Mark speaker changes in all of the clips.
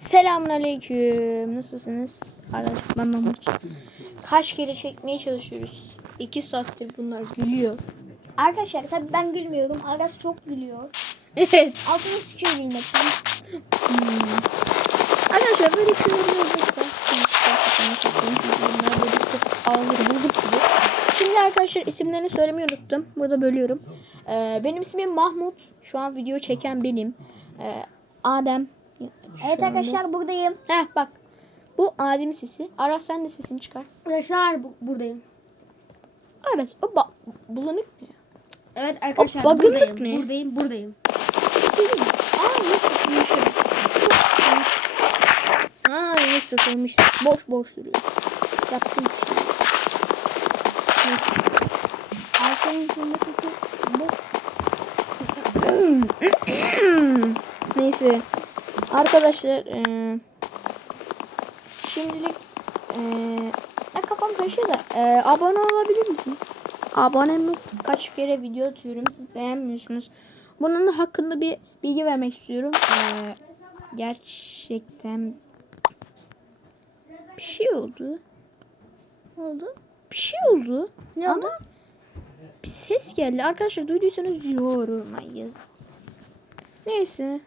Speaker 1: Selamünaleyküm. Nasılsınız? Arkadaşlar ben Mahmut. Kaç kere çekmeye çalışıyoruz. 2 saattir bunlar gülüyor.
Speaker 2: Arkadaşlar tabii ben gülmüyorum. Aras çok gülüyor.
Speaker 1: Evet.
Speaker 2: Altını sıçıyor gülmekten.
Speaker 1: Hmm. Arkadaşlar böyle küfürler olursa gerçekten çektiğim videolar böyle çok ağır bozuk gibi. Şimdi arkadaşlar isimlerini söylemeyi unuttum. Burada bölüyorum. Ee, benim ismim Mahmut. Şu an video çeken benim. Ee, Adem. Şu
Speaker 2: Evet arkadaşlar buradayım.
Speaker 1: Heh bak. Bu Adem'in sesi. Aras sen de sesini çıkar.
Speaker 2: Arkadaşlar bu- buradayım.
Speaker 1: Aras o ba- bulanık ne?
Speaker 2: Evet
Speaker 1: arkadaşlar, bagınlık buradayım, ne?
Speaker 2: Buradayım buradayım.
Speaker 1: Aa ne sıkılmış o. Çok sıkılmış. Aa ne sıkılmış. Boş boş duruyor. Yaptığım bir şey. Neyse. Arkanın kırma sesi bu. Neyse. Arkadaşlar eee şimdilik eee ya kafam karışıyor da eee, abone olabilir misiniz? Abonem yok. Kaç kere video atıyorum. Siz beğenmiyorsunuz. Bunun hakkında bir bilgi vermek istiyorum. Eee, gerçekten bir şey oldu. Ne oldu? Bir şey oldu.
Speaker 2: Ne oldu?
Speaker 1: Ama bir ses geldi. Arkadaşlar duyduysanız yoruma yazın. Neyse.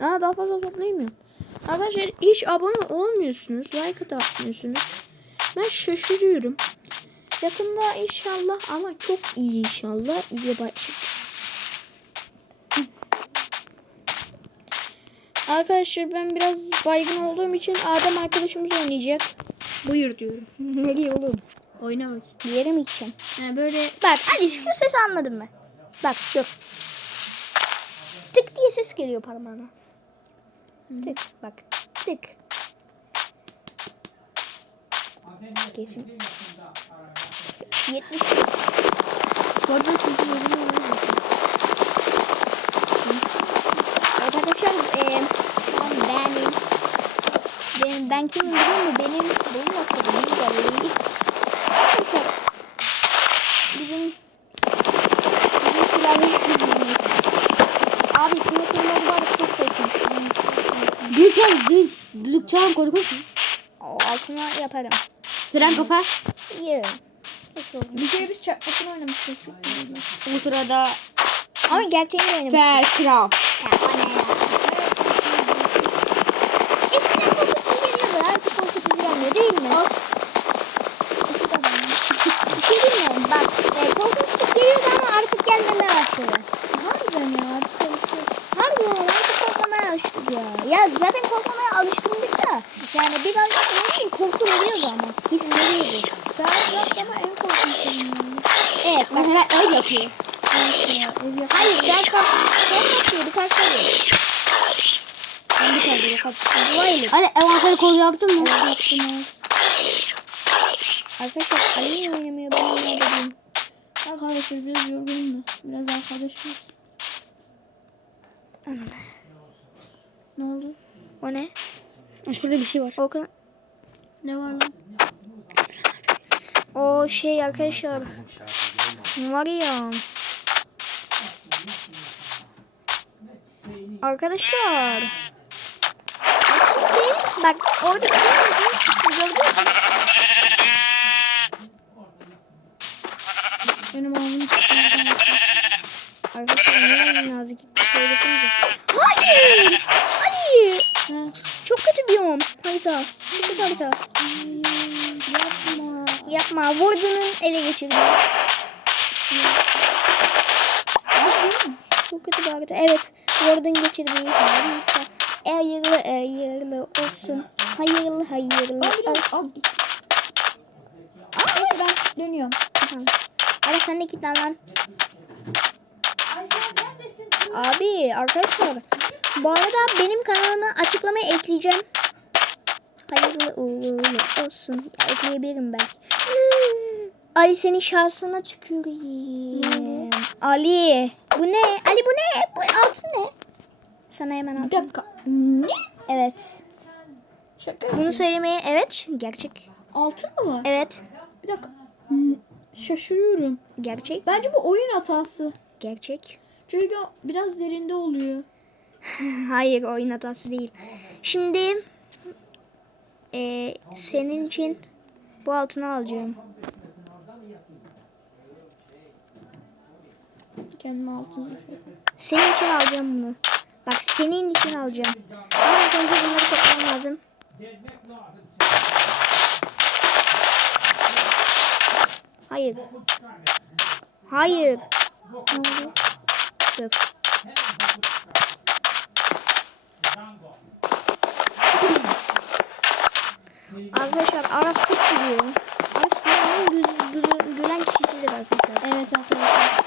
Speaker 1: Aa, daha fazla toplayamıyorum. Arkadaşlar hiç abone olmuyorsunuz. Like da atmıyorsunuz. Ben şaşırıyorum. Yakında inşallah ama çok iyi inşallah video başlayacak. Arkadaşlar ben biraz baygın olduğum için Adem arkadaşımız oynayacak. Buyur diyorum.
Speaker 2: Nereye oğlum?
Speaker 1: Oyna bak.
Speaker 2: Bir yere mi gideceğim?
Speaker 1: Yani böyle
Speaker 2: Bak hadi şu sesi anladın mı? Bak dur. Tık diye ses geliyor parmağına. Tık bak tık. Kesin. 70
Speaker 1: bu arada var.
Speaker 2: Evet arkadaşlar eee şu an benim benim ben kimim biliyor musun? Benim benim nasıl de Arkadaşlar bizim bizim sülale Abi kime kırmadı var ya, çok korkunç.
Speaker 3: Gülcan, Gül, Gülcan korkunç mu?
Speaker 2: Altına yaparım.
Speaker 3: Siren kafa.
Speaker 2: Yerim.
Speaker 1: Bir kere biz çakmasını oynamıştık. Çok.
Speaker 3: Bu sırada
Speaker 2: Ama gerçeğini oynamış.
Speaker 3: Faircraft.
Speaker 2: Ya o ne ya?
Speaker 1: Ya.
Speaker 2: Zaten korkmamaya alışkındık da. Yani biraz bileyim korku veriyordu ama. His veriyordu.
Speaker 1: Faircraft ama en korkunç yani.
Speaker 2: Evet.
Speaker 3: Mesela ev yapıyor.
Speaker 1: Ev
Speaker 2: Hayır sen kalk. Sen kalk birkaç tane.
Speaker 1: Ben bir tane var ya.
Speaker 3: Hani envanteri kolu yaptın mı?
Speaker 1: Evet, yaptım evet. Arkadaşlar Ali oynamıyor ben oynayabilirim. Arkadaşlar biraz yorgunum da. Biraz arkadaşımız. Ne oldu?
Speaker 2: O ne?
Speaker 3: Şurada bir şey var.
Speaker 2: Okan.
Speaker 1: Ne var lan?
Speaker 2: O şey arkadaşlar. Var ya. Arkadaşlar. Bak orada şey. Siz gördünüz mü?
Speaker 1: Benim ağzım
Speaker 2: Arkadaşlar ne nazik gitti söylesenize. Hayır. Hayır.
Speaker 1: Ha,
Speaker 2: Çok kötü bir yom. Harita. Çok kötü harita.
Speaker 1: yapma.
Speaker 2: Yapma. Warden'ın ele geçirdi. Çok kötü bir harita. Evet. Warden harita. Hayırlı hayırlı olsun. Hayırlı hayırlı olsun.
Speaker 1: Neyse ben dönüyorum.
Speaker 2: Tamam. Ama sen de git lan lan. Abi arkadaşlar. Bu arada benim kanalıma açıklamaya ekleyeceğim. Hayırlı uğurlu olsun. Ya, ekleyebilirim belki. Ali senin şahsına tüküreyim. Ali. Bu ne? Ali bu ne? Bu altı ne? Sana hemen
Speaker 1: Bir
Speaker 2: atayım.
Speaker 1: dakika. Ne?
Speaker 2: Evet.
Speaker 1: Şaka
Speaker 2: Bunu söylemeye evet. Gerçek.
Speaker 1: Altın mı var?
Speaker 2: Evet.
Speaker 1: Bir dakika. Şaşırıyorum.
Speaker 2: Gerçek.
Speaker 1: Bence bu oyun hatası.
Speaker 2: Gerçek.
Speaker 1: Çünkü biraz derinde oluyor.
Speaker 2: Hayır oyun hatası değil. Şimdi eee, senin için bu altını alacağım.
Speaker 1: Kendime altın zırh.
Speaker 2: Senin için alacağım bunu. Bak senin için alacağım. Ama önce bunları toplamam lazım. Hayır. Hayır. Dur. Arkadaşlar Aras çok gülüyor. Aras dünyanın gül, gül- gülen kişisidir arkadaşlar.
Speaker 1: Evet arkadaşlar.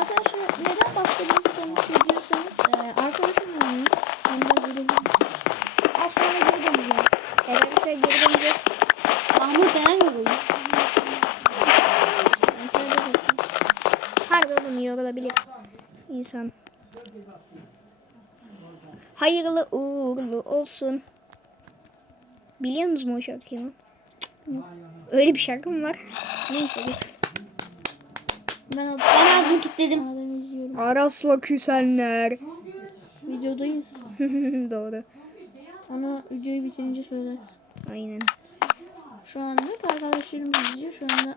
Speaker 1: Arkadaşlar neden başladığınızı konuşuyor diyorsanız e, arkadaşımla oynayın. Ben de böyle Az sonra geri döneceğim.
Speaker 2: Arkadaşlar geri döneceğiz.
Speaker 3: Mahmut neden yoruldu?
Speaker 2: Harbi oğlum yorulabilir insan. Hayırlı uğurlu olsun. Biliyor musunuz o şarkıyı? Öyle bir şarkı mı var? Neyse.
Speaker 1: Ben
Speaker 3: Ben ağzımı kilitledim.
Speaker 2: Arasla küsenler.
Speaker 1: Videodayız.
Speaker 2: Doğru.
Speaker 1: Onu videoyu bitirince söyleriz.
Speaker 2: Aynen.
Speaker 1: Şu anda arkadaşlarım izliyor. Şu anda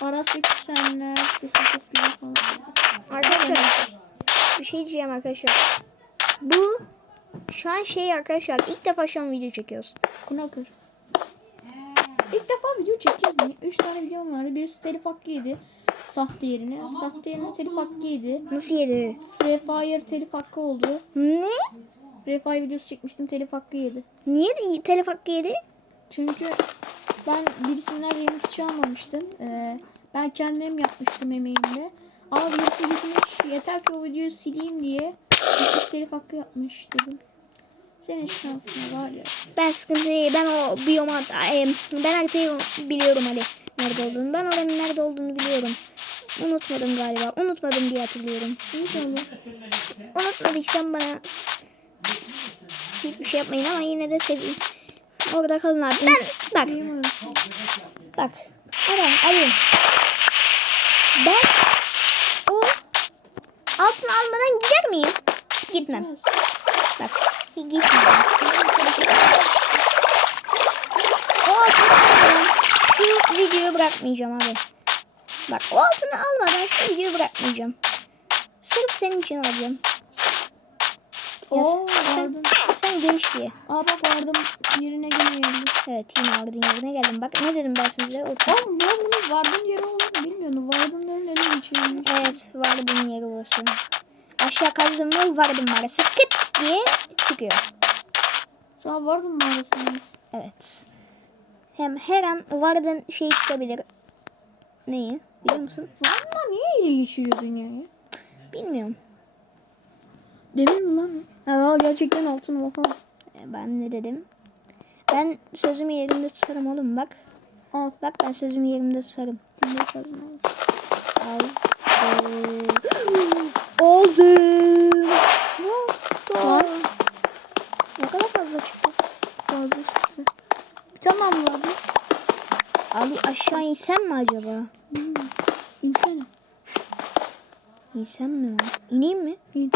Speaker 1: Aras'taki senler sesi çok güzel falan.
Speaker 2: Arkadaşlar bir şey diyeceğim arkadaşlar. Bu şu an şey arkadaşlar ilk defa şu an video çekiyoruz.
Speaker 1: Kunakır. İlk defa video çekiyoruz. Benim 3 tane videom vardı. Birisi telif hakkı yedi. Sahte yerine. Sahte yerine telif hakkı yedi.
Speaker 2: Nasıl yedi?
Speaker 1: Free Fire telif hakkı oldu.
Speaker 2: Ne?
Speaker 1: Free Fire videosu çekmiştim. Telif hakkı yedi.
Speaker 2: Niye de telef hakkı yedi?
Speaker 1: Çünkü ben birisinden remix çalmamıştım. Ee, ben kendim yapmıştım emeğimle. Ama birisi gitmiş yeter ki o videoyu sileyim diye gitmiş telif hakkı yapmış dedim. Senin şansına var ya.
Speaker 2: Ben sıkıntı değil. Ben o biyoma e, ben haritayı biliyorum Ali nerede olduğunu. Ben oranın nerede olduğunu biliyorum. Unutmadım galiba. Unutmadım diye hatırlıyorum.
Speaker 1: İnşallah.
Speaker 2: Unutmadıysam bana hiçbir şey yapmayın ama yine de seveyim. Orada kalın abi. Ben bak bak. Ara Ali. Ben o altın almadan gider miyim? Gitmem. Bak gitmem. O şu videoyu bırakmayacağım abi. Bak o altını almadan şu videoyu bırakmayacağım. Sırf senin için alacağım. Ya
Speaker 1: Oo,
Speaker 2: sen,
Speaker 1: vardın.
Speaker 2: sen genç diye.
Speaker 1: Aa bak vardım yerine gene geldim.
Speaker 2: Evet yine vardın yerine geldim. Bak ne dedim ben size?
Speaker 1: Oğlum ya bunun vardın yeri olduğunu bilmiyordum. Vardınların ele geçiyormuş.
Speaker 2: Evet vardın yeri burası. Aşağı kazdım mı vardım mağarası. Kıt diye çıkıyor.
Speaker 1: Şu an vardın mağarasındayız.
Speaker 2: Evet. Hem her an vardın şey çıkabilir. Neyi? Biliyor musun?
Speaker 1: Vardınlar niye ele geçiriyor dünyayı?
Speaker 2: Bilmiyorum.
Speaker 1: Demir mi lan? Ha gerçekten altın oha.
Speaker 2: E, Ben ne dedim? Ben sözümü yerimde tutarım oğlum bak.
Speaker 1: Al.
Speaker 2: Bak ben sözümü yerimde tutarım.
Speaker 1: Demir kazma.
Speaker 2: Aldım. Aldım. Ne oldu?
Speaker 1: Lan.
Speaker 2: Ne kadar fazla çıktı?
Speaker 1: Fazla çıktı. Bir tane daha mı vardı?
Speaker 2: Ali aşağı insem mi acaba? İnsem mi? lan? İneyim mi?
Speaker 1: İn.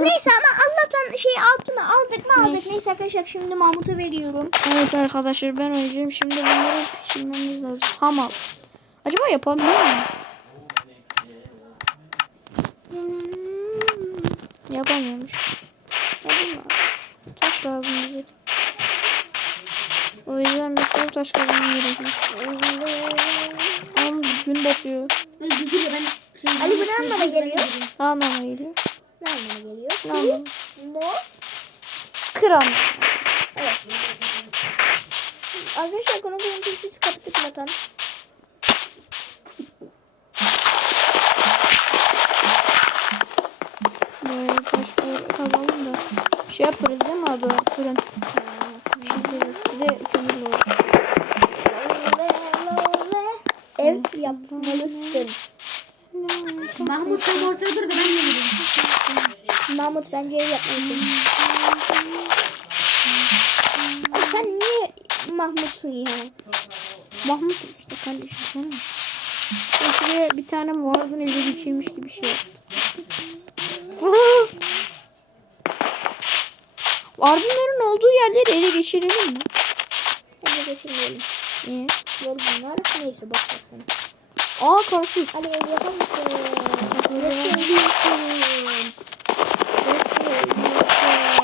Speaker 2: Neyse ama Allah'tan şey altını aldık mı aldık.
Speaker 1: Neyse.
Speaker 2: Neyse arkadaşlar şimdi Mahmut'a veriyorum.
Speaker 1: Evet arkadaşlar ben öleceğim. Şimdi bunları pişirmemiz lazım. Hamal. Acaba yapabiliyor muyum? Hmm. Yapamıyormuş. Yapayım mı? Taş lazım bize. O yüzden bir sürü taş kazmam gerekiyor. Oğlum gün batıyor.
Speaker 2: Ali bu ne anlama geliyor?
Speaker 1: Ne anlama geliyor?
Speaker 2: Ne anlama geliyor?
Speaker 1: Ne anlama?
Speaker 2: No.
Speaker 1: Kıran.
Speaker 2: Arkadaşlar konu hiç kapattık zaten.
Speaker 1: Taş kazalım da. Şey yaparız değil mi adı? Fırın. Pişiririz. Bir de kömür olur.
Speaker 2: Ev yapmalısın.
Speaker 3: Mahmut tam ortada dur da ben de.
Speaker 2: Mahmut bence ev yapmalısın. Ay sen niye Mahmut'sun ya?
Speaker 1: Mahmut işte kardeşim mi? Esre bir tane Warden ele geçirmiş gibi şey Warden'ların olduğu yerleri ele geçirelim mi?
Speaker 2: Hadi geçirmeyelim.
Speaker 1: Niye?
Speaker 2: Yorgun var. Neyse ver sen.
Speaker 1: Aa karpuz.
Speaker 2: Hadi ev yapar mısın?
Speaker 1: Geçebilirsin. Al ben. Aldım.
Speaker 2: Yine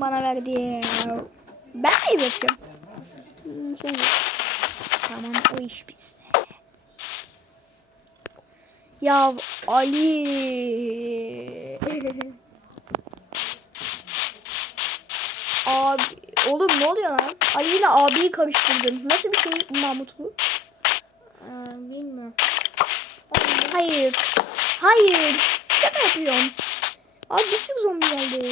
Speaker 2: bana verdi. Ben mi ev yapıyorum?
Speaker 1: Hmm, Sen yap.
Speaker 2: Tamam o iş bizde. Ya Ali. Abi oğlum ne oluyor lan? Ali ile abiyi karıştırdın. Nasıl bir şey Mahmut bu?
Speaker 1: bilmiyorum.
Speaker 2: Hayır. Hayır. Şaka yapıyorum. Abi bir sürü zombi geldi.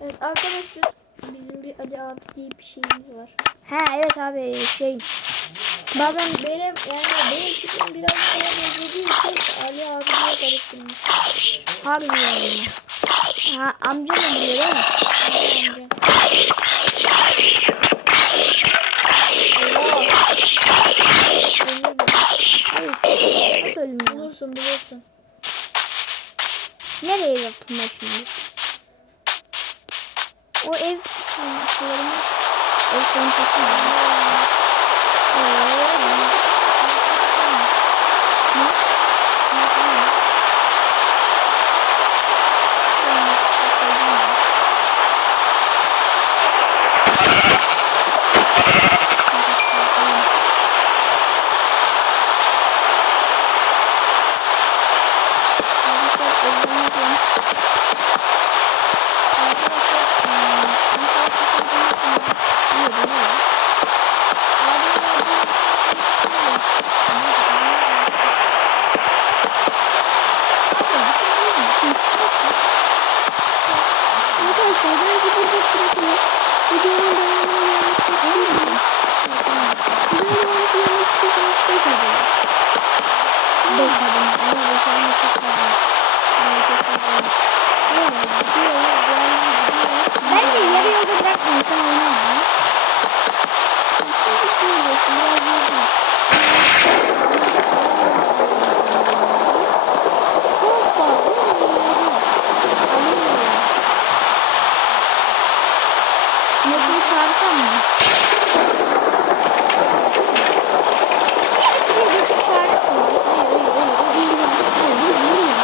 Speaker 1: Evet arkadaşlar bizim bir Ali abi diye bir şeyimiz var.
Speaker 2: Ha evet abi şey. Bazen
Speaker 1: Benim yani benim tipim biraz daha benzediği için Ali abi diye karıştırmış.
Speaker 2: harbi yani. Ha amca mı biliyor değil mi? Hayır. Nasıl ölmüyor?
Speaker 1: Bulursun bulursun.
Speaker 2: Nereye yaptım ben şimdi? O ev şeylerini ev konuşması mı? Beş adım ama beş adım çok Ben de yarı yolda bırakmıyorum sen oyna ya.
Speaker 1: Şimdi söylüyorsun, biraz yorgun. Çok fazla.
Speaker 2: Mekru'yu çağırsam mı? İçeriye geçip çağırıp mı?
Speaker 1: Hayır, hayır, hayır. hayır. Hayır, hayır, hayır.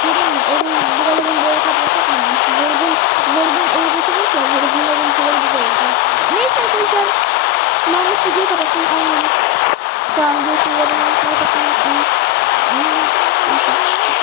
Speaker 2: Şuradan evin buraların böyle kapasak mı?
Speaker 1: Zorgun, zorgun eve götürmüş ya, zorgunların kıları güzel olacak.
Speaker 2: Neyse arkadaşlar. Mahmut videoyu kapatsın. Aynen.
Speaker 1: Tamam, görüşürüz. Abone olmayı, like atmayı unutmayın. Görüşürüz.